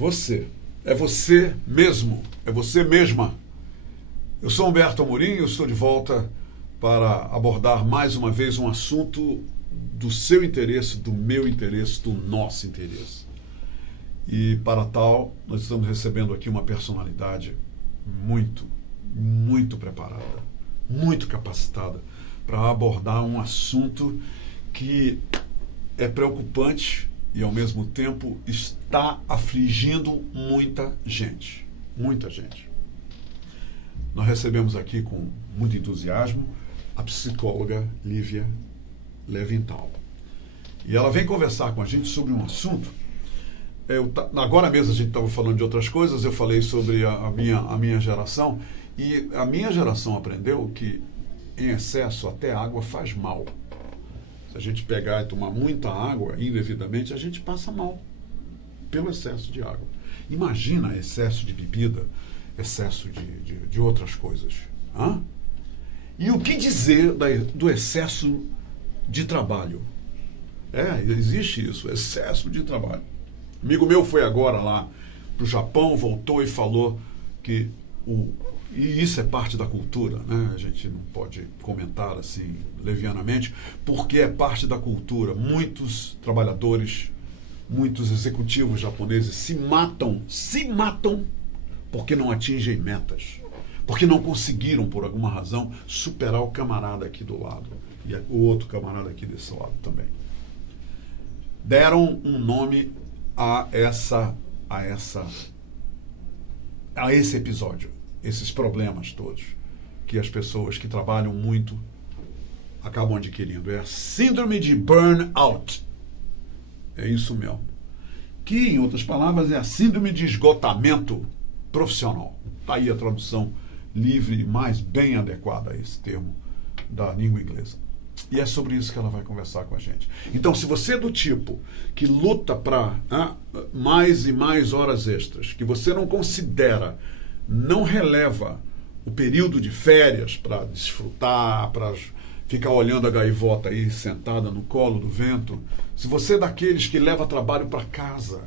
você. É você mesmo. É você mesma. Eu sou Humberto Amorim e eu estou de volta para abordar mais uma vez um assunto do seu interesse, do meu interesse, do nosso interesse. E para tal, nós estamos recebendo aqui uma personalidade muito preparada, muito capacitada para abordar um assunto que é preocupante e, ao mesmo tempo, está afligindo muita gente. Muita gente. Nós recebemos aqui com muito entusiasmo a psicóloga Lívia Levinthal. E ela vem conversar com a gente sobre um assunto. Agora mesmo a gente estava falando de outras coisas, eu falei sobre a minha geração, e a minha geração aprendeu que em excesso até água faz mal. Se a gente pegar e tomar muita água indevidamente, a gente passa mal pelo excesso de água. Imagina excesso de bebida, excesso de outras coisas. Hã? E o que dizer do excesso de trabalho? Existe isso, excesso de trabalho. Amigo meu foi agora lá para o Japão, voltou e falou que e isso é parte da cultura, né? A gente não pode comentar assim levianamente, porque é parte da cultura. Muitos trabalhadores, muitos executivos japoneses se matam porque não atingem metas, porque não conseguiram, por alguma razão, superar o camarada aqui do lado e o outro camarada aqui desse lado também. Deram um nome a esse episódio, esses problemas todos que as pessoas que trabalham muito acabam adquirindo. É a síndrome de burnout. É isso mesmo. Que, em outras palavras, é a síndrome de esgotamento profissional. Está aí a tradução livre e mais bem adequada a esse termo da língua inglesa. E é sobre isso que ela vai conversar com a gente. Então, se você é do tipo que luta para mais e mais horas extras, que você não considera, não releva o período de férias para desfrutar, para ficar olhando a gaivota aí sentada no colo do vento, se você é daqueles que leva trabalho para casa,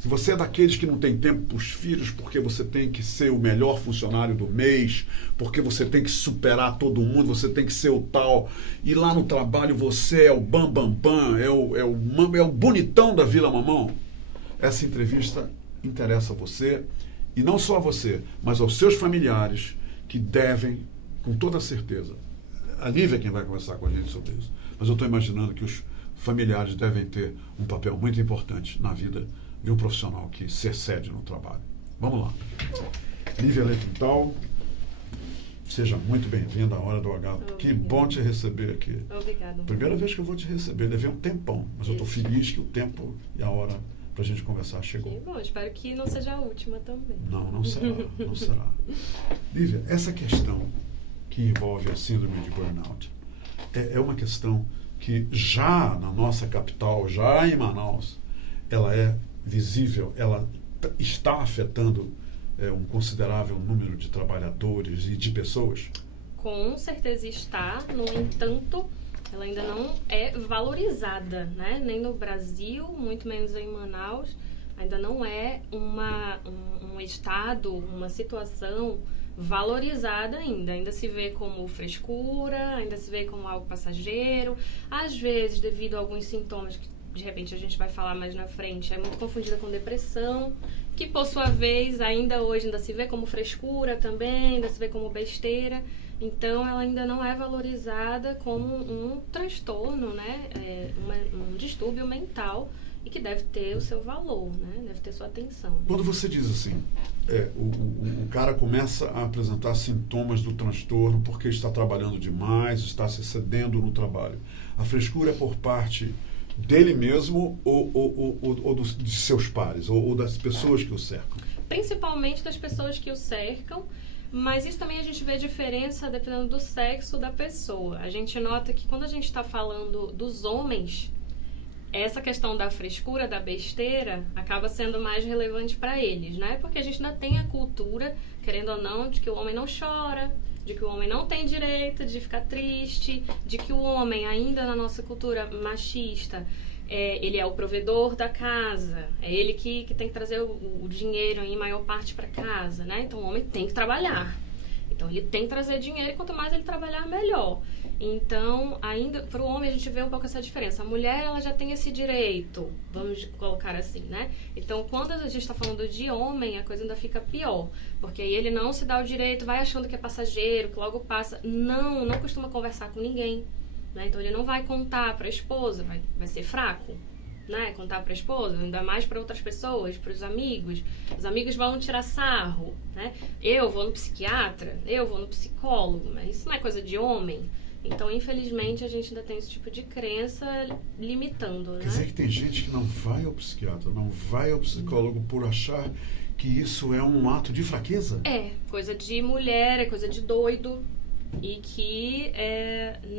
se você é daqueles que não tem tempo para os filhos porque você tem que ser o melhor funcionário do mês, porque você tem que superar todo mundo, você tem que ser o tal, e lá no trabalho você é o bam, é o bonitão da Vila Mamão, essa entrevista interessa a você, e não só a você, mas aos seus familiares que devem, com toda certeza, a Lívia é quem vai conversar com a gente sobre isso, mas eu estou imaginando que os familiares devem ter um papel muito importante na vida de um profissional que se excede no trabalho. Vamos lá. Lívia Levinthal, seja muito bem-vinda à Hora do H. Obrigada. Que bom te receber aqui. Obrigada. Primeira vez que eu vou te receber, levei um tempão, mas eu estou feliz que o tempo e a hora para a gente conversar chegou. Que bom, espero que não seja a última também. Não será, não será. Lívia, essa questão que envolve a síndrome de burnout é uma questão que já na nossa capital, já em Manaus, ela é visível, ela está afetando um considerável número de trabalhadores e de pessoas? Com certeza está, no entanto, ela ainda não é valorizada, né? Nem no Brasil, muito menos em Manaus, ainda não é um estado, uma situação valorizada ainda se vê como frescura, ainda se vê como algo passageiro, às vezes devido a alguns sintomas que de repente a gente vai falar mais na frente, é muito confundida com depressão, que por sua vez ainda se vê como frescura também, ainda se vê como besteira, então ela ainda não é valorizada como um transtorno, né? Um distúrbio mental e que deve ter o seu valor, né? Deve ter sua atenção. Quando você diz assim, o cara começa a apresentar sintomas do transtorno porque está trabalhando demais, está se excedendo no trabalho, a frescura é por parte dele mesmo ou de seus pares, ou das pessoas que o cercam? Principalmente das pessoas que o cercam, mas isso também a gente vê diferença dependendo do sexo da pessoa. A gente nota que quando a gente está falando dos homens, essa questão da frescura, da besteira, acaba sendo mais relevante para eles, né? Porque a gente ainda tem a cultura, querendo ou não, de que o homem não chora, de que o homem não tem direito de ficar triste, de que o homem, ainda na nossa cultura machista, ele é o provedor da casa, é ele que tem que trazer o dinheiro em maior parte para casa, né? Então o homem tem que trabalhar. Então ele tem que trazer dinheiro e quanto mais ele trabalhar, melhor. Então, ainda para o homem a gente vê um pouco essa diferença. A mulher, ela já tem esse direito, vamos colocar assim, né? Então, quando a gente está falando de homem, a coisa ainda fica pior. Porque aí ele não se dá o direito, vai achando que é passageiro, que logo passa. Não costuma conversar com ninguém, né? Então, ele não vai contar para a esposa, vai ser fraco, né? Contar para a esposa, ainda mais para outras pessoas, para os amigos. Os amigos vão tirar sarro, né? Eu vou no psiquiatra, eu vou no psicólogo, mas isso não é coisa de homem. Então, infelizmente, a gente ainda tem esse tipo de crença limitando, né? Quer dizer que tem gente que não vai ao psiquiatra, não vai ao psicólogo por achar que isso é um ato de fraqueza? É, coisa de mulher, é coisa de doido e que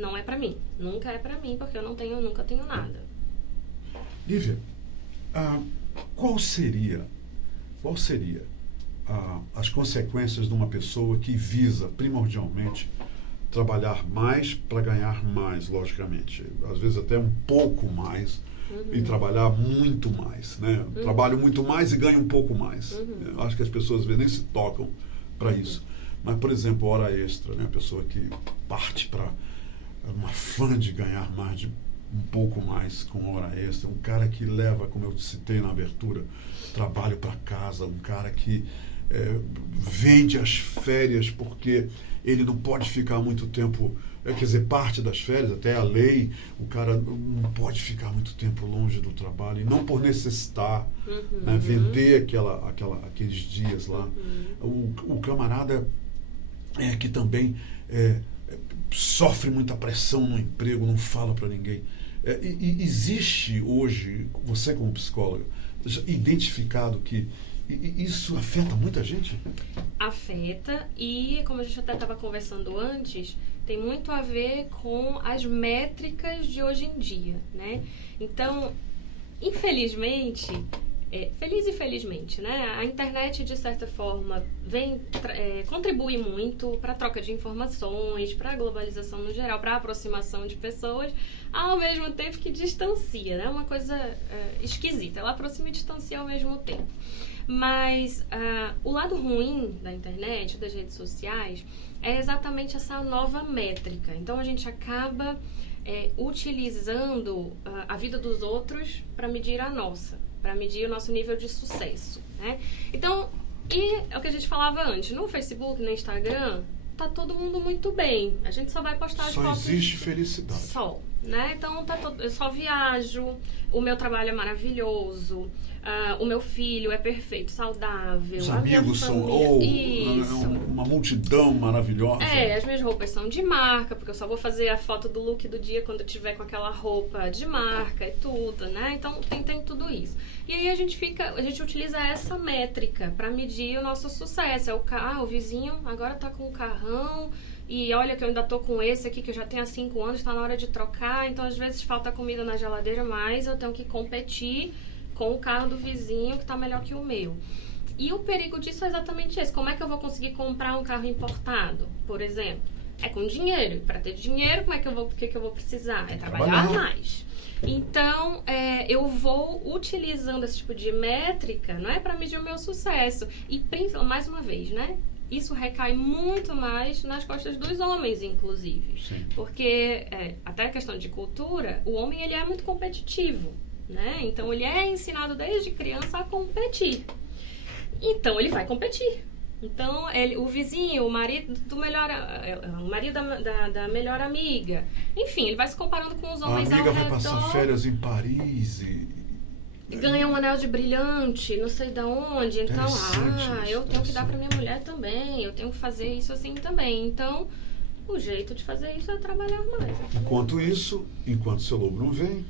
não é pra mim. Nunca é pra mim, porque eu nunca tenho nada. Lívia, qual seria as consequências de uma pessoa que visa primordialmente trabalhar mais para ganhar mais, logicamente, às vezes até um pouco mais, e trabalhar muito mais, né? Trabalho muito mais e ganho um pouco mais. Eu acho que as pessoas às vezes nem se tocam para isso. Mas, por exemplo, hora extra, né? A pessoa que parte para uma fã de ganhar mais, de um pouco mais com hora extra, um cara que leva, como eu citei na abertura, trabalho para casa, um cara que vende as férias porque ele não pode ficar muito tempo, quer dizer, parte das férias, até a lei, o cara não pode ficar muito tempo longe do trabalho, e não por necessitar, né, vender aqueles dias lá. O camarada que também sofre muita pressão no emprego, não fala para ninguém. E existe hoje, você como psicóloga, identificado que isso afeta muita gente? Afeta, e como a gente até estava conversando antes, tem muito a ver com as métricas de hoje em dia, né? Então, infelizmente, feliz e felizmente, né? A internet, de certa forma, contribui muito para a troca de informações, para a globalização no geral, para a aproximação de pessoas, ao mesmo tempo que distancia, né? Uma coisa esquisita, ela aproxima e distancia ao mesmo tempo. Mas o lado ruim da internet, das redes sociais, é exatamente essa nova métrica. Então, a gente acaba utilizando a vida dos outros para medir a nossa, para medir o nosso nível de sucesso, né? Então, e é o que a gente falava antes, no Facebook, no Instagram, tá todo mundo muito bem. A gente só vai postar as fotos... Só existe felicidade. Só, né? Então, eu só viajo, o meu trabalho é maravilhoso, o meu filho é perfeito, saudável. Os amigos são uma multidão maravilhosa. As minhas roupas são de marca, porque eu só vou fazer a foto do look do dia quando eu tiver com aquela roupa de marca e tudo, né? Então tem tudo isso. E aí a gente utiliza essa métrica para medir o nosso sucesso. O vizinho agora tá com um carrão, e olha que eu ainda tô com esse aqui que eu já tenho há 5 anos, tá na hora de trocar, então às vezes falta comida na geladeira, mas eu tenho que competir com o carro do vizinho que tá melhor que o meu. E o perigo disso é exatamente esse. Como é que eu vou conseguir comprar um carro importado, por exemplo? É com dinheiro. Para ter dinheiro, o que eu vou precisar? É trabalhar mais. Então, eu vou utilizando esse tipo de métrica, não é, para medir o meu sucesso. E, mais uma vez, né? Isso recai muito mais nas costas dos homens, inclusive. Sim. Porque, até a questão de cultura, o homem ele é muito competitivo, né? Então, ele é ensinado desde criança a competir. Então, ele vai competir. Então, o vizinho, o marido da melhor amiga. Enfim, ele vai se comparando com os homens ao redor. A amiga vai passar férias em Paris e ganha um anel de brilhante, não sei de onde. Então, eu tenho que dar pra minha mulher também. Eu tenho que fazer isso assim também. Então, o jeito de fazer isso é trabalhar mais. Enquanto seu lobo não vem,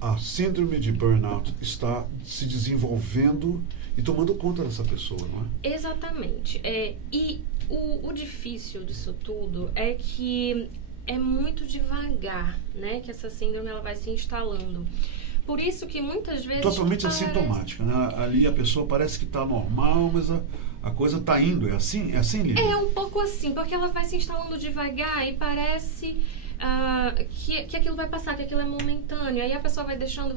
a síndrome de burnout está se desenvolvendo e tomando conta dessa pessoa, não é? Exatamente. E o difícil disso tudo é que é muito devagar, né? Que essa síndrome ela vai se instalando. Por isso que muitas vezes... Totalmente assintomática, né? Ali a pessoa parece que está normal, mas a coisa está indo. É assim, Lívia? É um pouco assim, porque ela vai se instalando devagar e parece que aquilo vai passar, que aquilo é momentâneo. Aí a pessoa vai deixando,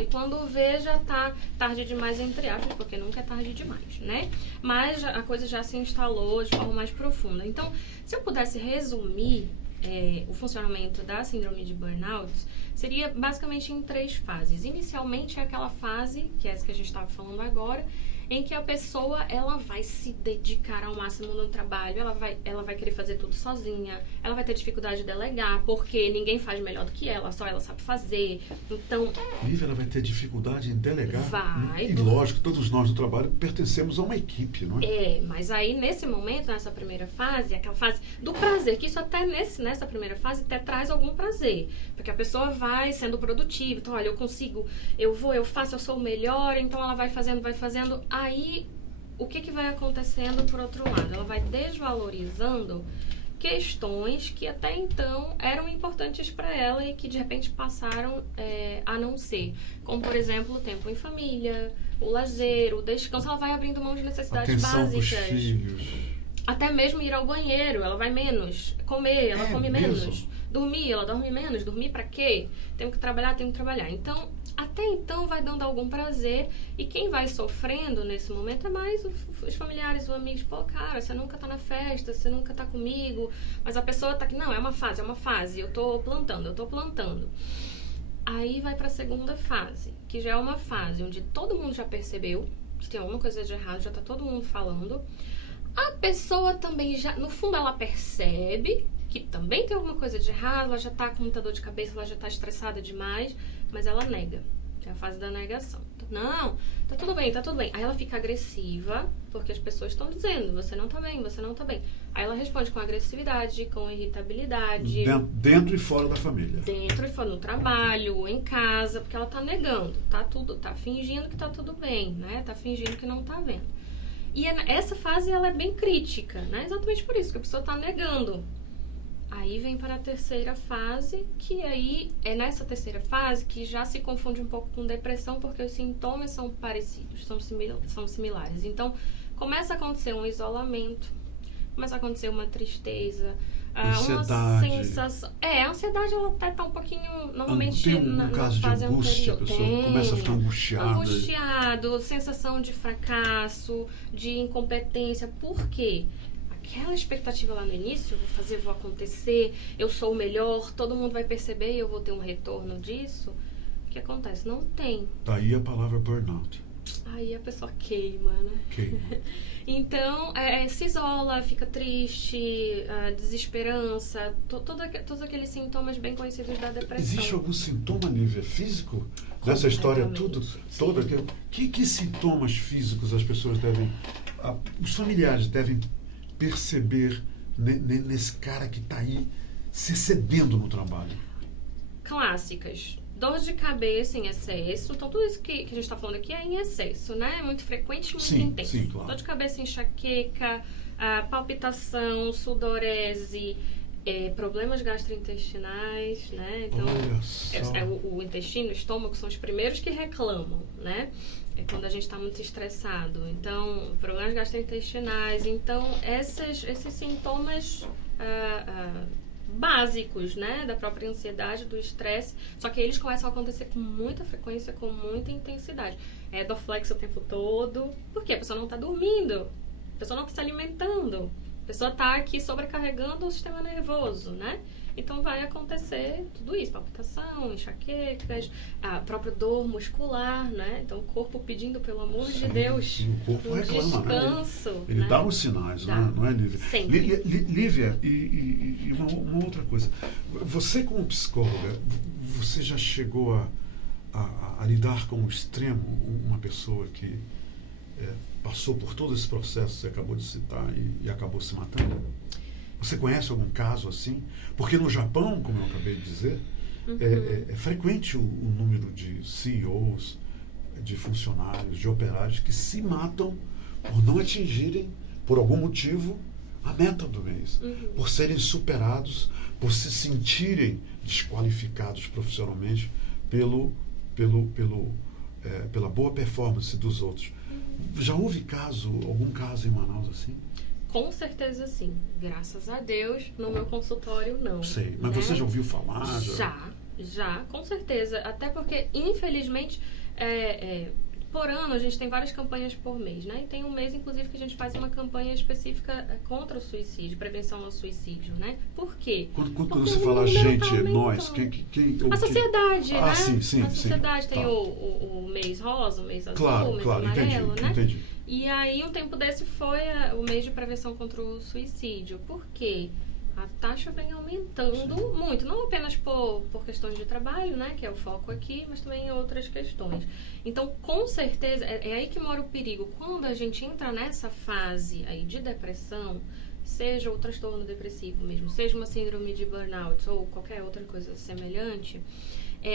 e quando vê, já tá tarde demais, entre aspas, porque nunca é tarde demais, né? Mas a coisa já se instalou de forma mais profunda. Então, se eu pudesse resumir o funcionamento da síndrome de burnout, seria basicamente em 3 fases. Inicialmente é aquela fase, que é essa que a gente estava falando agora, em que a pessoa, ela vai se dedicar ao máximo no trabalho, ela vai querer fazer tudo sozinha, ela vai ter dificuldade de delegar, porque ninguém faz melhor do que ela, só ela sabe fazer. Então... Lívia, ela vai ter dificuldade em delegar? Vai. E lógico, todos nós do trabalho pertencemos a uma equipe, não é? Mas aí nesse momento, nessa primeira fase, aquela fase do prazer, que isso até nessa primeira fase até traz algum prazer, porque a pessoa vai sendo produtiva, então olha, eu consigo, eu faço, eu sou o melhor, então ela vai fazendo, aí o que vai acontecendo por outro lado? Ela vai desvalorizando questões que até então eram importantes para ela e que de repente passaram a não ser, como por exemplo o tempo em família, o lazer, o descanso. Ela vai abrindo mão de necessidades atenção básicas. Pros filhos. Até mesmo ir ao banheiro, ela vai menos. Comer, ela come menos. Mesmo? Dormir, ela dorme menos. Dormir pra quê? Tenho que trabalhar. Então, até então vai dando algum prazer. E quem vai sofrendo nesse momento é mais os familiares, os amigos. Pô, cara, você nunca tá na festa, você nunca tá comigo. Mas a pessoa tá aqui, não, é uma fase. Eu tô plantando. Aí vai pra segunda fase, que já é uma fase onde todo mundo já percebeu que tem alguma coisa de errado, já tá todo mundo falando. A pessoa também já, no fundo, ela percebe que também tem alguma coisa de errado, ela já tá com muita dor de cabeça, ela já tá estressada demais, mas ela nega. É a fase da negação. Não, tá tudo bem. Aí ela fica agressiva, porque as pessoas estão dizendo, você não tá bem. Aí ela responde com agressividade, com irritabilidade. Dentro e fora da família. Dentro e fora, no trabalho, em casa, porque ela tá negando, tá fingindo que tá tudo bem, né? Tá fingindo que não tá vendo. E essa fase, ela é bem crítica, né? Exatamente por isso, que a pessoa tá negando. Aí vem para a terceira fase, que aí é nessa terceira fase que já se confunde um pouco com depressão, porque os sintomas são parecidos, são similares. Então, começa a acontecer um isolamento, começa a acontecer uma tristeza, ansiedade. Uma sensação... a ansiedade ela até tá um pouquinho, normalmente, tem um caso de angústia, a pessoa começa a ficar angustiado, sensação de fracasso, de incompetência. Por quê? Aquela expectativa lá no início, vou acontecer, eu sou o melhor, todo mundo vai perceber e eu vou ter um retorno disso. O que acontece? Não tem. Daí a palavra burnout. Aí a pessoa queima, né? Então, se isola, fica triste, desesperança, todos aqueles sintomas bem conhecidos da depressão. Existe algum sintoma, Lívia, físico dessa história toda? Que sintomas físicos as pessoas os familiares devem perceber nesse cara que está aí se excedendo no trabalho? Clássicas. Dor de cabeça em excesso. Então, tudo isso que a gente está falando aqui é em excesso, né? É muito frequente e muito intenso. Sim, claro. Dor de cabeça, enxaqueca, palpitação, sudorese, problemas gastrointestinais, né? Então, o intestino, o estômago são os primeiros que reclamam, né? É quando a gente está muito estressado. Então, problemas gastrointestinais. Então, esses sintomas básicos, né, da própria ansiedade, do estresse, só que eles começam a acontecer com muita frequência, com muita intensidade. Dorflex o tempo todo. Por quê? A pessoa não está dormindo, a pessoa não está se alimentando, a pessoa está aqui sobrecarregando o sistema nervoso, né? Então vai acontecer tudo isso, palpitação, enxaquecas, a própria dor muscular, né? Então o corpo pedindo, pelo amor de Deus, o corpo reclama, descanso. Né? Ele dá os sinais, não é, Lívia? Sempre. Lívia, e uma outra coisa. Você como psicóloga, você já chegou a lidar com o extremo, uma pessoa que passou por todo esse processo que você acabou de citar e acabou se matando? Você conhece algum caso assim? Porque no Japão, como eu acabei de dizer, é frequente o número de CEOs, de funcionários, de operários que se matam por não atingirem, por algum motivo, a meta do mês. Por serem superados, por se sentirem desqualificados profissionalmente pela boa performance dos outros. Já houve algum caso em Manaus assim? Com certeza sim. Graças a Deus, no meu consultório não. Sei, mas né? você já ouviu falar? Já, com certeza. Até porque, infelizmente, por ano a gente tem várias campanhas por mês, né? E tem um mês, inclusive, que a gente faz uma campanha específica contra o suicídio, prevenção ao suicídio, né? Por quê? Quando Porque você o fala número gente, tá nós, aumentando. A sociedade, né? Sim, a sociedade tem tá. o mês rosa, o mês azul, Claro, o mês claro, amarelo, né? entendi. E aí, um tempo desse foi o mês de prevenção contra o suicídio. Por quê? A taxa vem aumentando muito, não apenas por questões de trabalho, né, que é o foco aqui, mas também em outras questões. Então, com certeza, é aí que mora o perigo. Quando a gente entra nessa fase aí de depressão, seja o transtorno depressivo mesmo, seja uma síndrome de burnout ou qualquer outra coisa semelhante,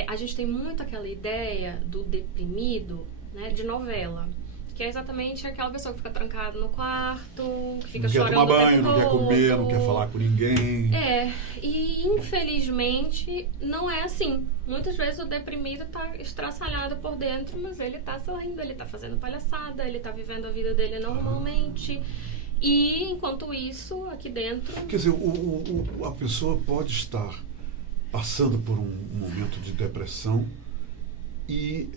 a gente tem muito aquela ideia do deprimido, né, de novela. Que é exatamente aquela pessoa que fica trancada no quarto, que fica chorando não quer tomar o banho, tempo não quer comer, não quer falar com ninguém. E infelizmente não é assim. Muitas vezes o deprimido tá estraçalhado por dentro, mas ele tá sorrindo, ele tá fazendo palhaçada, ele tá vivendo a vida dele normalmente. E enquanto isso, aqui dentro... Quer dizer, a pessoa pode estar passando por um momento de depressão e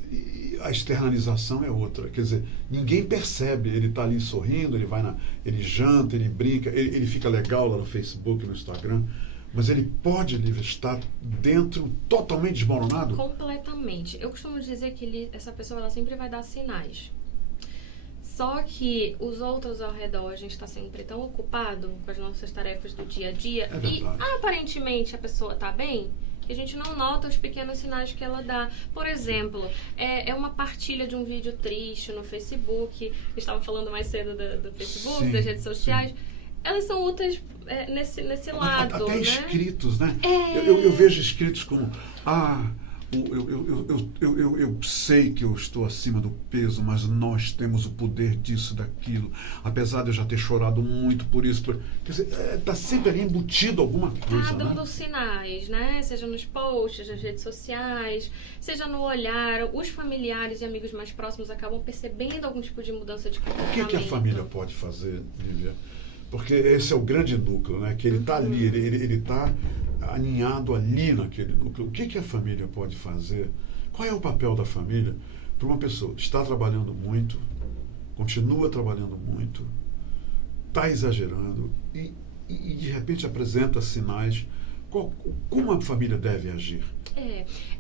a externalização é outra. Quer dizer, ninguém percebe. Ele está ali sorrindo, ele janta, ele brinca, ele fica legal lá no Facebook, no Instagram, mas ele pode estar dentro totalmente desmoronado? Completamente. Eu costumo dizer que essa pessoa ela sempre vai dar sinais. Só que os outros ao redor, a gente está sempre tão ocupado com as nossas tarefas do dia a dia e aparentemente a pessoa está bem, que a gente não nota os pequenos sinais que ela dá. Por exemplo, é uma partilha de um vídeo triste no Facebook. Eu estava falando mais cedo do Facebook, das redes sociais. Sim. Elas são úteis nesse lado, até né? escritos, né? Eu vejo escritos como... Eu sei que eu estou acima do peso, mas nós temos o poder disso, daquilo. Apesar de eu já ter chorado muito por isso. Quer dizer, está sempre ali embutido alguma coisa. Está dando sinais, né? Seja nos posts, nas redes sociais, seja no olhar. Os familiares e amigos mais próximos acabam percebendo algum tipo de mudança de comportamento. O que a família pode fazer, Lívia? Porque esse é o grande núcleo, né? Que ele está ali, ele está aninhado ali naquele núcleo. O que a família pode fazer? Qual é o papel da família para uma pessoa que está trabalhando muito, continua trabalhando muito, está exagerando e de repente apresenta sinais? Como a família deve agir?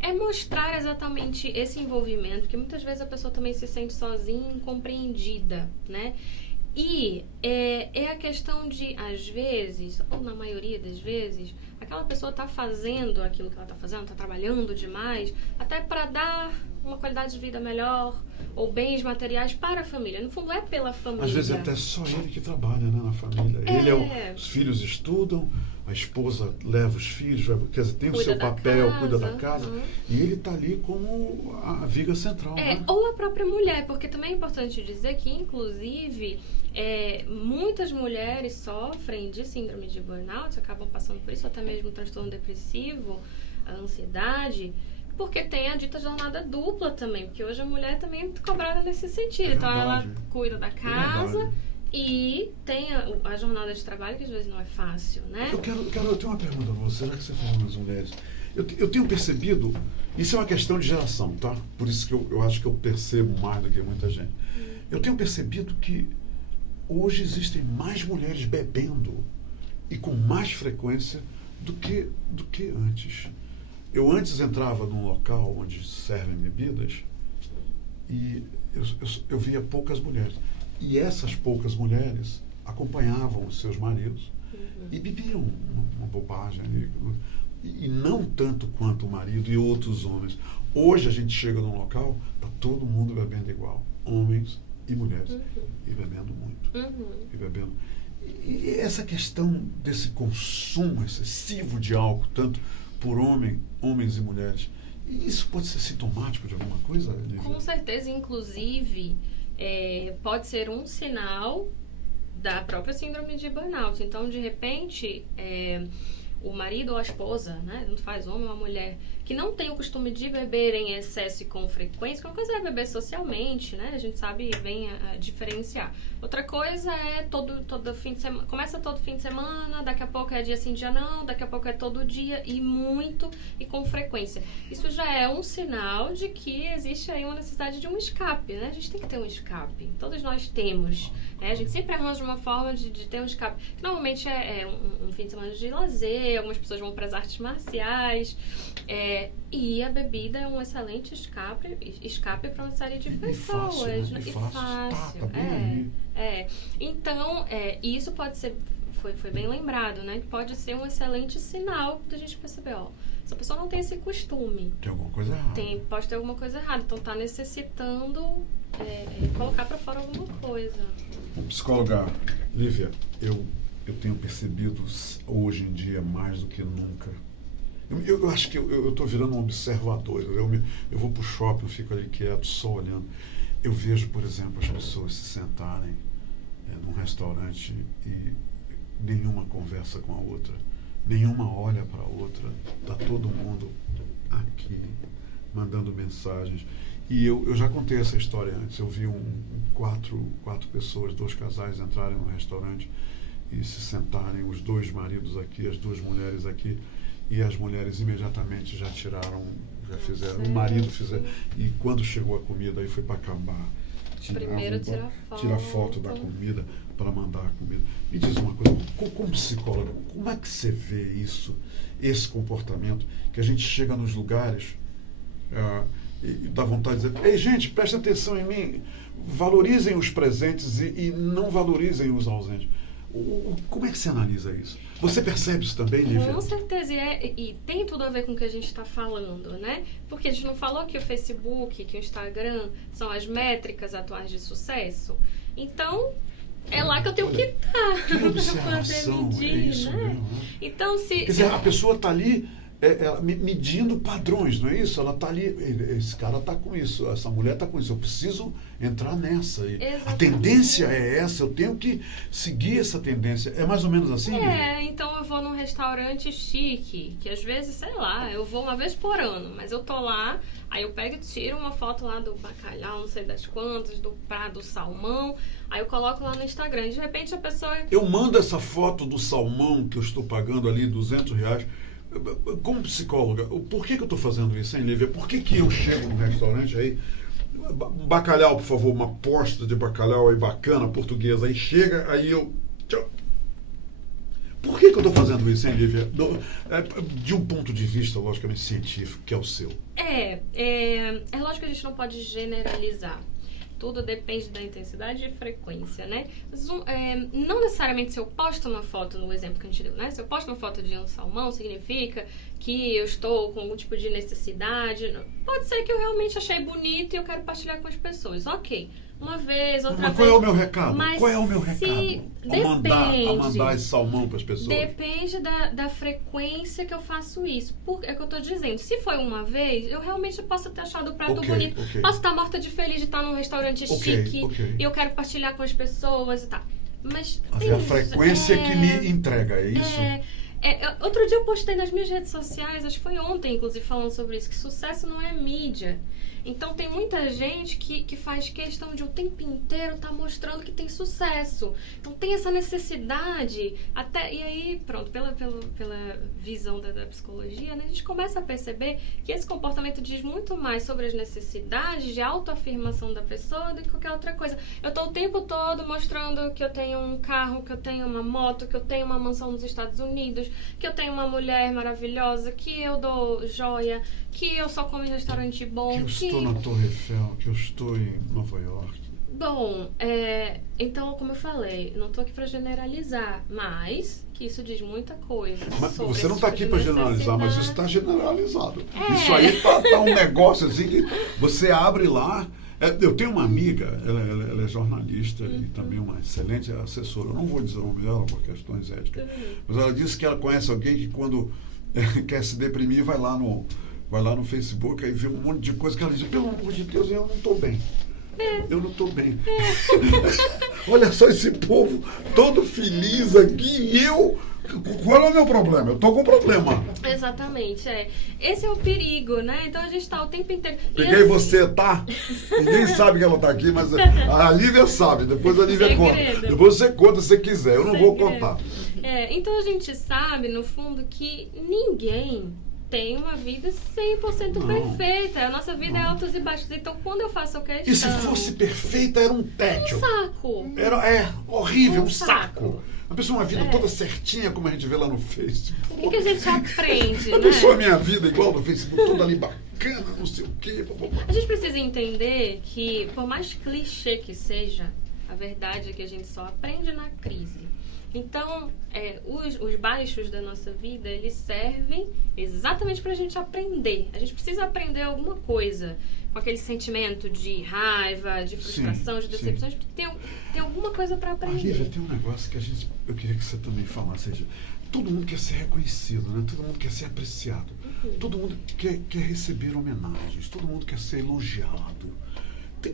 É mostrar exatamente esse envolvimento, porque muitas vezes a pessoa também se sente sozinha, incompreendida, né? E é a questão de, às vezes, ou na maioria das vezes, aquela pessoa está fazendo aquilo que ela está fazendo, está trabalhando demais, até para dar uma qualidade de vida melhor ou bens materiais para a família. No fundo, é pela família. Às vezes é até só ele que trabalha, né, na família. Os filhos estudam, a esposa leva os filhos, quer dizer, tem o seu papel, cuida da casa, e ele está ali como a viga central. Né? Ou a própria mulher, porque também é importante dizer que, inclusive, muitas mulheres sofrem de síndrome de burnout, acabam passando por isso, até mesmo transtorno depressivo, a ansiedade, porque tem a dita jornada dupla também, porque hoje a mulher também é muito cobrada nesse sentido. Então ela cuida da casa e tem a jornada de trabalho, que às vezes não é fácil, né? Eu tenho uma pergunta para você, já que você falou nas mulheres. Eu tenho percebido, isso é uma questão de geração, tá? Por isso que eu acho que eu percebo mais do que muita gente. Eu tenho percebido que hoje existem mais mulheres bebendo e com mais frequência do que antes. Eu antes entrava num local onde servem bebidas e eu via poucas mulheres. E essas poucas mulheres acompanhavam os seus maridos e bebiam uma bobagem ali. E não tanto quanto o marido e outros homens. Hoje a gente chega num local, está todo mundo bebendo igual. Homens e mulheres. E bebendo muito. E bebendo. E essa questão desse consumo excessivo de álcool, tanto por homens e mulheres, isso pode ser sintomático de alguma coisa, Lívia? Com certeza, inclusive, pode ser um sinal da própria síndrome de burnout. Então, de repente, o marido ou a esposa, né, não faz homem ou a mulher, que não tem o costume de beber em excesso e com frequência, uma coisa é beber socialmente, né, a gente sabe bem a diferenciar. Outra coisa é todo fim de semana, começa todo fim de semana, daqui a pouco é dia sim, dia não, daqui a pouco é todo dia e muito e com frequência. Isso já é um sinal de que existe aí uma necessidade de um escape, né, a gente tem que ter um escape, todos nós temos, né, a gente sempre arranja uma forma de ter um escape, que normalmente é um fim de semana de lazer, algumas pessoas vão para as artes marciais, e a bebida é um excelente escape para uma série de pessoas. Fácil, né? E fácil. Então, isso pode ser, foi bem lembrado, né? Pode ser um excelente sinal da gente perceber, essa pessoa não tem esse costume. Tem alguma coisa errada. Pode ter alguma coisa errada, então está necessitando colocar para fora alguma coisa. Psicóloga Lívia, eu tenho percebido hoje em dia mais do que nunca. Eu acho que eu estou virando um observador. Eu vou para o shopping, eu fico ali quieto, só olhando. Eu vejo, por exemplo, as pessoas se sentarem num restaurante e nenhuma conversa com a outra, nenhuma olha para a outra. Está todo mundo aqui, mandando mensagens. E eu já contei essa história antes. Eu vi quatro pessoas, 2 casais entrarem no restaurante e se sentarem, os 2 maridos aqui, as 2 mulheres aqui, e as mulheres imediatamente já tiraram, já fizeram, o marido fizer, e quando chegou a comida, aí foi para acabar. Primeiro tira foto da comida para mandar a comida. Me diz uma coisa, como psicóloga, como é que você vê isso, esse comportamento, que a gente chega nos lugares e dá vontade de dizer, ei gente, presta atenção em mim, valorizem os presentes e não valorizem os ausentes. Como é que você analisa isso? Você percebe isso também, Lívia? Com certeza, e tem tudo a ver com o que a gente está falando, né? Porque a gente não falou que o Facebook, que o Instagram são as métricas atuais de sucesso. Então, é lá que eu tenho que estar. Que observação, medir, é isso né? mesmo. Né? Então, Quer dizer, a pessoa está ali medindo padrões, não é isso? Ela está ali, esse cara está com isso, essa mulher está com isso, eu preciso entrar nessa. A tendência é essa, eu tenho que seguir essa tendência. É mais ou menos assim? Então eu vou num restaurante chique, que às vezes, sei lá, eu vou uma vez por ano, mas eu tô lá, aí eu pego e tiro uma foto lá do bacalhau, não sei das quantas, do prato, do salmão, aí eu coloco lá no Instagram, e de repente a pessoa... Eu mando essa foto do salmão que eu estou pagando ali, R$200, como psicóloga, por que eu estou fazendo isso, hein, Lívia? Por que eu chego no restaurante aí, bacalhau, por favor, uma posta de bacalhau aí bacana, portuguesa, aí chega, aí eu... Tchau. Por que eu estou fazendo isso, hein, Lívia? De um ponto de vista, logicamente, científico, que é o seu. É lógico que a gente não pode generalizar. Tudo depende da intensidade e frequência, né? Não necessariamente se eu posto uma foto, no exemplo que a gente deu, né? Se eu posto uma foto de um salmão, significa que eu estou com algum tipo de necessidade. Pode ser que eu realmente achei bonito e eu quero partilhar com as pessoas. Ok. Uma vez, outra vez. Qual é o meu recado? Mas qual é o meu recado? A mandar esse salmão para as pessoas? Depende da frequência que eu faço isso. É o que eu estou dizendo. Se foi uma vez, eu realmente posso ter achado o prato bonito. Posso estar morta de feliz de estar num restaurante chique e eu quero partilhar com as pessoas e tal. Mas é a frequência que me entrega, é isso? Outro dia eu postei nas minhas redes sociais, acho que foi ontem, inclusive, falando sobre isso, que sucesso não é mídia. Então tem muita gente que faz questão de o tempo inteiro estar mostrando que tem sucesso. Então tem essa necessidade, e aí, pronto, pela visão da psicologia, né, a gente começa a perceber que esse comportamento diz muito mais sobre as necessidades de autoafirmação da pessoa do que qualquer outra coisa. Eu estou o tempo todo mostrando que eu tenho um carro, que eu tenho uma moto, que eu tenho uma mansão nos Estados Unidos, que eu tenho uma mulher maravilhosa, que eu dou joia, que eu só como em restaurante bom, que eu estou na Torre Eiffel, que eu estou em Nova York. Bom, então, como eu falei, não estou aqui para generalizar, mas que isso diz muita coisa. Mas você não está aqui para generalizar, mas isso está generalizado. Isso aí está um negócio assim que você abre lá. Eu tenho uma amiga, ela é jornalista e também uma excelente assessora. Eu não vou dizer o nome dela por questões éticas, mas ela disse que ela conhece alguém que quando quer se deprimir vai lá no Facebook e vê um monte de coisa que ela diz, pelo amor de Deus, eu não estou bem. Eu não estou bem. Olha só esse povo todo feliz aqui e eu... Qual é o meu problema? Eu estou com problema. Exatamente, Esse é o perigo, né? Então a gente está o tempo inteiro... Peguei assim... você, tá? Ninguém sabe que ela está aqui, mas a Lívia sabe. Depois a Lívia conta. Depois você conta se você quiser. Eu não vou contar. Então a gente sabe, no fundo, que ninguém tem uma vida 100% perfeita. A nossa vida é altos e baixos. Então, quando eu faço a questão... E se fosse perfeita, era um tédio. Um saco. Era horrível, um saco. A pessoa, uma vida toda certinha, como a gente vê lá no Facebook. O que a gente aprende, A pessoa, minha vida igual no Facebook, toda ali bacana, não sei o quê. A gente precisa entender que, por mais clichê que seja, a verdade é que a gente só aprende na crise. Então, os baixos da nossa vida, eles servem exatamente para a gente aprender. A gente precisa aprender alguma coisa com aquele sentimento de raiva, de frustração, de decepção. A gente tem alguma coisa para aprender. Lívia, tem um negócio que eu queria que você também falasse. Seja, todo mundo quer ser reconhecido, né? Todo mundo quer ser apreciado. Todo mundo quer receber homenagens. Todo mundo quer ser elogiado.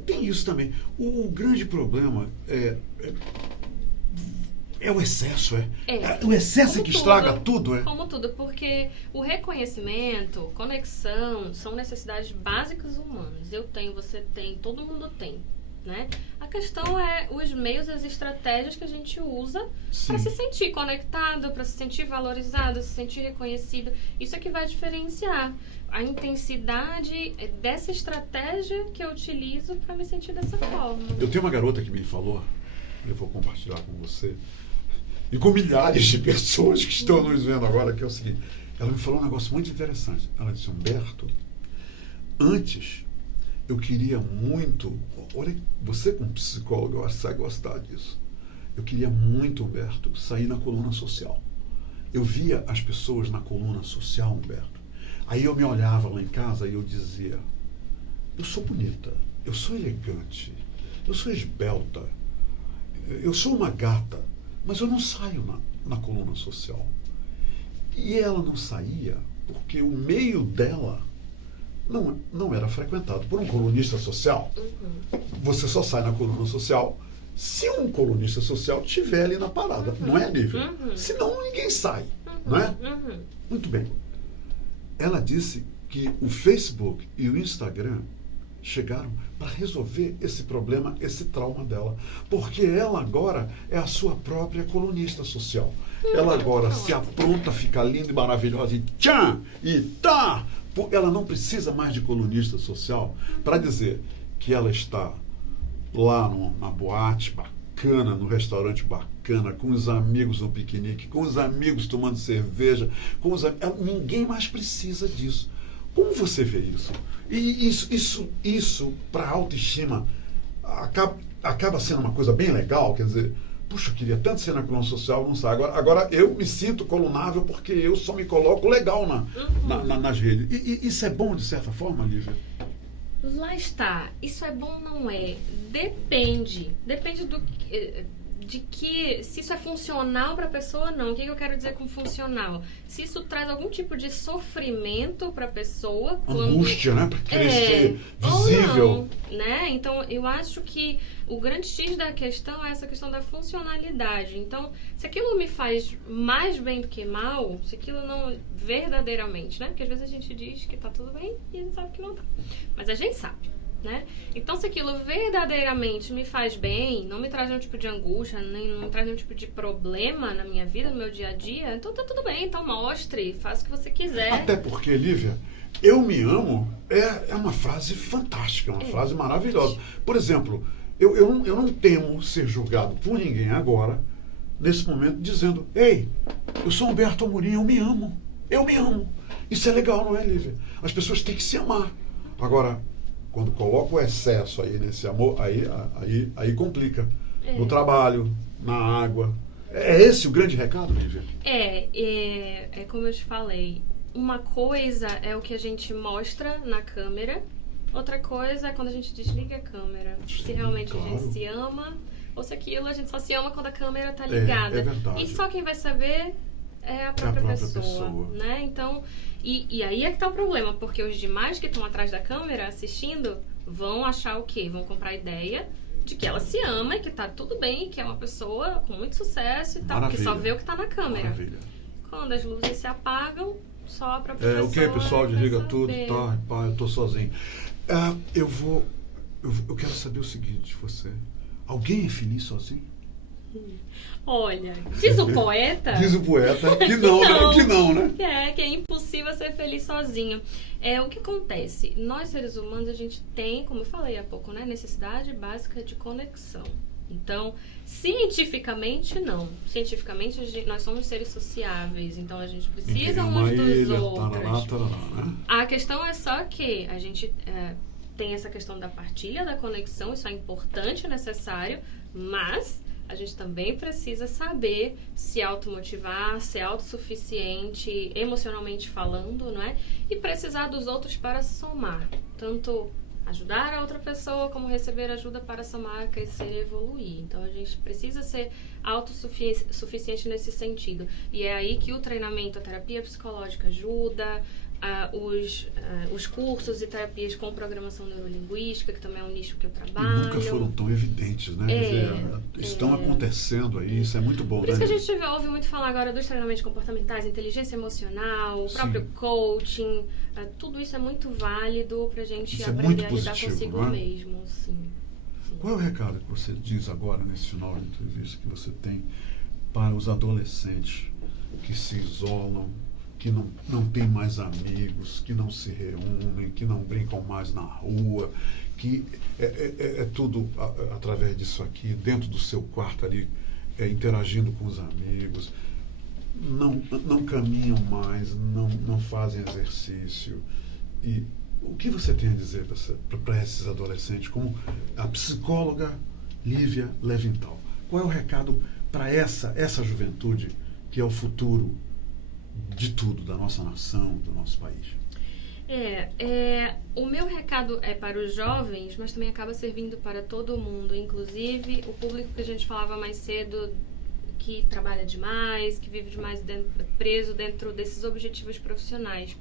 Tem isso também. O grande problema é o excesso, o excesso é que estraga tudo, Como tudo, porque o reconhecimento, conexão, são necessidades básicas humanas. Eu tenho, você tem, todo mundo tem, né? A questão é os meios, as estratégias que a gente usa para se sentir conectado, para se sentir valorizado, se sentir reconhecido. Isso é que vai diferenciar a intensidade dessa estratégia que eu utilizo para me sentir dessa forma. Eu tenho uma garota que me falou, eu vou compartilhar com você, e com milhares de pessoas que estão nos vendo agora, que é o seguinte, ela me falou um negócio muito interessante. Ela disse, Humberto, antes eu queria muito, olha, você como psicólogo, eu acho que você vai gostar disso. Eu queria muito, Humberto, sair na coluna social. Eu via as pessoas na coluna social, Humberto. Aí eu me olhava lá em casa e eu dizia, eu sou bonita, eu sou elegante, eu sou esbelta, eu sou uma gata, mas eu não saio na coluna social. E ela não saía porque o meio dela não era frequentado por um colunista social. Você só sai na coluna social se um colunista social estiver ali na parada. Não é, Lívia? Senão ninguém sai. Não é? Muito bem. Ela disse que o Facebook e o Instagram chegaram para resolver esse problema, esse trauma dela. Porque ela agora é a sua própria colunista social. Ela agora se apronta, fica linda e maravilhosa e tchan! E tá! Ela não precisa mais de colunista social para dizer que ela está lá na boate bacana, no restaurante bacana, com os amigos no piquenique, com os amigos tomando cerveja, ninguém mais precisa disso. Como você vê isso? E isso para a autoestima, acaba sendo uma coisa bem legal, quer dizer, puxa, eu queria tanto ser na coluna social, não sai. Agora eu me sinto colunável porque eu só me coloco legal nas redes. E isso é bom de certa forma, Lívia? Lá está. Isso é bom ou não é? Depende se isso é funcional para a pessoa ou não. O que eu quero dizer com funcional? Se isso traz algum tipo de sofrimento para a pessoa. Angústia, né? Para querer ser visível. Ou não, né? Então, eu acho que o grande X da questão é essa questão da funcionalidade. Então, se aquilo me faz mais bem do que mal, se aquilo não verdadeiramente, né? Porque às vezes a gente diz que tá tudo bem e a gente sabe que não tá. Mas a gente sabe. Né? Então, se aquilo verdadeiramente me faz bem, não me traz nenhum tipo de angústia, nem não me traz nenhum tipo de problema na minha vida, no meu dia a dia, então tá tudo bem, então mostre, faça o que você quiser. Até porque, Lívia, eu me amo é uma frase fantástica, uma frase maravilhosa. Por exemplo, eu não temo ser julgado por ninguém agora, nesse momento, dizendo, ei, eu sou Humberto Amorim, eu me amo. Isso é legal, não é, Lívia? As pessoas têm que se amar. Agora, quando coloca o excesso aí nesse amor, aí complica. No trabalho, na água. É esse o grande recado, Lívia? É como eu te falei. Uma coisa é o que a gente mostra na câmera. Outra coisa é quando a gente desliga a câmera. Se realmente a gente se ama, ou se aquilo a gente só se ama quando a câmera tá ligada. É verdade. E só quem vai saber é a própria pessoa. Né? Então, e aí é que tá o problema, porque os demais que estão atrás da câmera assistindo vão achar o quê? Vão comprar a ideia de que ela se ama e que tá tudo bem, que é uma pessoa com muito sucesso e tal, que só vê o que tá na câmera. Maravilha. Quando as luzes se apagam, só pra professora... Ok, pessoal, desliga saber. tudo, tá, pá, eu tô sozinho. Eu quero saber o seguinte, você... Alguém é feliz sozinho? Olha, diz o poeta... Diz o poeta que não, né? Que é impossível ser feliz sozinho. O que acontece? Nós, seres humanos, a gente tem, como eu falei há pouco, né, necessidade básica de conexão. Então, cientificamente, não. Cientificamente, nós somos seres sociáveis, então a gente precisa uns dos outros. Né? A questão é só que a gente tem essa questão da partilha, da conexão, isso é importante, necessário, mas a gente também precisa saber se automotivar, ser autossuficiente, emocionalmente falando, não é? E precisar dos outros para somar. Tanto ajudar a outra pessoa, como receber ajuda para somar, crescer e evoluir. Então, a gente precisa ser autossuficiente nesse sentido. E é aí que o treinamento, a terapia psicológica ajuda, os cursos e terapias com programação neurolinguística, que também é um nicho que eu trabalho. E nunca foram tão evidentes, né? Estão acontecendo aí, isso é muito bom, Por isso que a gente ouve muito falar agora dos treinamentos comportamentais, inteligência emocional, o próprio coaching, tudo isso é muito válido pra gente isso aprender é a lidar positivo, consigo né? mesmo. Sim. Qual é o recado que você diz agora, nesse final de entrevista, que você tem para os adolescentes que se isolam, que não têm mais amigos, que não se reúnem, que não brincam mais na rua, que é tudo através disso aqui, dentro do seu quarto ali, interagindo com os amigos, não caminham mais, não fazem exercício. E o que você tem a dizer para esses adolescentes, como a psicóloga Lívia Levinthal? Qual é o recado para essa juventude que é o futuro de tudo, da nossa nação, do nosso país? O meu recado é para os jovens, mas também acaba servindo para todo mundo, inclusive o público que a gente falava mais cedo, que trabalha demais, que vive demais preso dentro desses objetivos profissionais.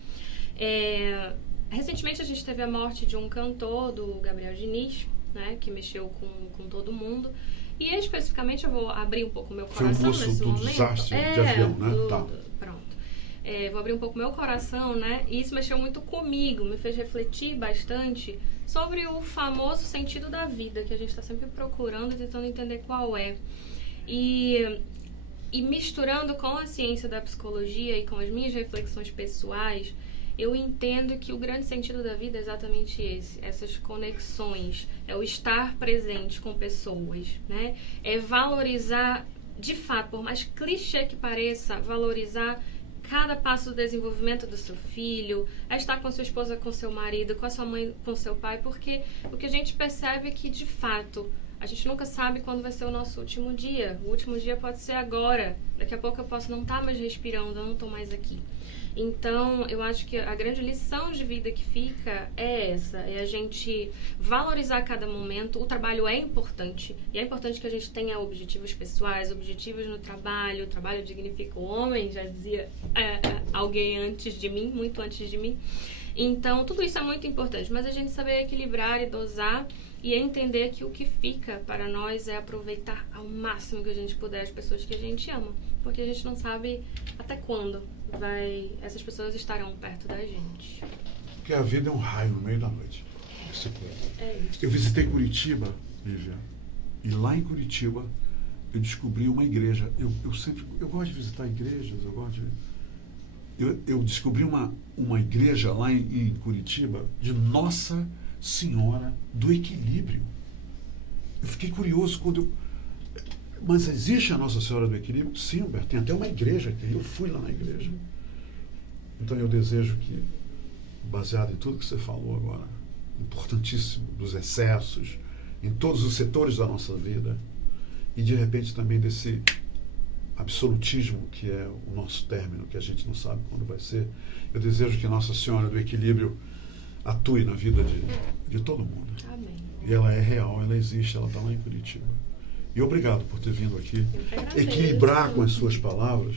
Recentemente a gente teve a morte de um cantor, do Gabriel Diniz, né, que mexeu com todo mundo. E especificamente eu vou abrir um pouco o meu coração nesse momento. Foi o moço do desastre de avião, né? Pronto. Vou abrir um pouco o meu coração, né? E isso mexeu muito comigo, me fez refletir bastante sobre o famoso sentido da vida, que a gente está sempre procurando, tentando entender qual é. E misturando com a ciência da psicologia e com as minhas reflexões pessoais, eu entendo que o grande sentido da vida é exatamente esse, essas conexões, é o estar presente com pessoas, né? É valorizar, de fato, por mais clichê que pareça, valorizar cada passo do desenvolvimento do seu filho, é estar com sua esposa, com seu marido, com a sua mãe, com seu pai, porque o que a gente percebe é que, de fato, a gente nunca sabe quando vai ser o nosso último dia. O último dia pode ser agora. Daqui a pouco eu posso não estar mais respirando, eu não estou mais aqui. Então, eu acho que a grande lição de vida que fica é essa, é a gente valorizar cada momento. O trabalho é importante, e é importante que a gente tenha objetivos pessoais, objetivos no trabalho. O trabalho dignifica o homem, já dizia alguém antes de mim, muito antes de mim. Então, tudo isso é muito importante, mas a gente saber equilibrar e dosar e entender que o que fica para nós é aproveitar ao máximo que a gente puder as pessoas que a gente ama, porque a gente não sabe até quando essas pessoas estarão perto da gente. Porque a vida é um raio no meio da noite. É isso. Eu visitei Curitiba, Lívia, e lá em Curitiba eu descobri uma igreja. Eu gosto de visitar igrejas, eu descobri uma igreja lá em Curitiba de Nossa Senhora do Equilíbrio. Eu fiquei curioso mas existe a Nossa Senhora do Equilíbrio? Sim, Humberto, tem até uma igreja aqui. Eu fui lá na igreja. Então eu desejo que, baseado em tudo que você falou agora, importantíssimo, dos excessos, em todos os setores da nossa vida, e de repente também desse absolutismo que é o nosso término, que a gente não sabe quando vai ser, eu desejo que Nossa Senhora do Equilíbrio atue na vida de todo mundo. Amém. E ela é real, ela existe, ela está lá em Curitiba. E obrigado por ter vindo aqui equilibrar com as suas palavras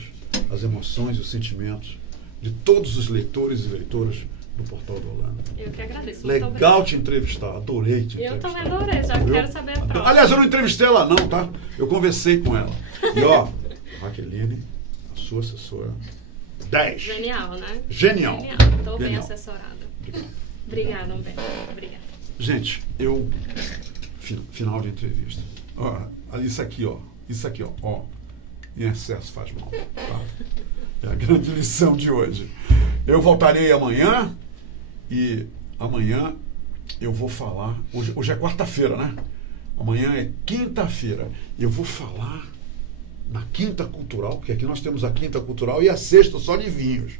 as emoções e os sentimentos de todos os leitores e leitoras do Portal do Orlando. Eu que agradeço. Legal te entrevistar, adorei te Eu entrevistar. também adorei, já quero saber a próxima. Aliás, eu não entrevistei ela não, tá? Eu conversei com ela. E ó, Raqueline, a sua assessora, 10. Genial, né? Genial. Estou bem Genial. assessorada. Obrigado. Obrigada, Humberto. Obrigada. Gente, final de entrevista. Ó, isso aqui, ó, em excesso faz mal, tá? É a grande lição de hoje. Eu voltarei amanhã e amanhã eu vou falar, hoje é quarta-feira, né? Amanhã é quinta-feira. Eu vou falar na Quinta Cultural, porque aqui nós temos a Quinta Cultural e a sexta só de vinhos.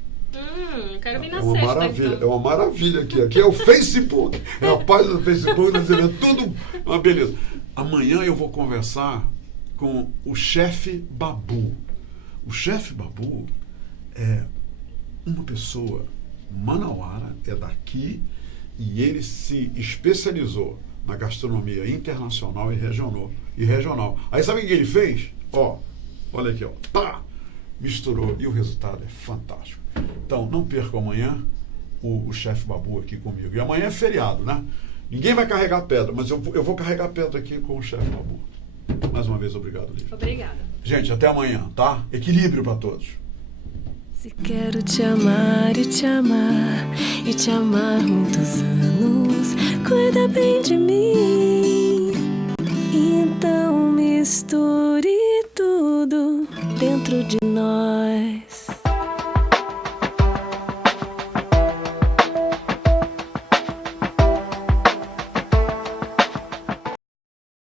Quero vir na É uma sexta, maravilha, então. é uma maravilha aqui. Aqui é o Facebook, é a página do Facebook, nós vemos tudo uma beleza. Amanhã eu vou conversar com o chefe Babu. O chefe Babu é uma pessoa manauara, é daqui, e ele se especializou na gastronomia internacional e regional. Aí sabe o que ele fez? Ó, olha aqui, ó, pá! Misturou e o resultado é fantástico. Então, não percam amanhã o chefe Babu aqui comigo. E amanhã é feriado, né? Ninguém vai carregar pedra, mas eu vou carregar pedra aqui com o chefe Babu. Mais uma vez, obrigado, Lívia. Obrigada. Gente, até amanhã, tá? Equilíbrio para todos. Se quero te amar e te amar, e te amar muitos anos, cuida bem de mim.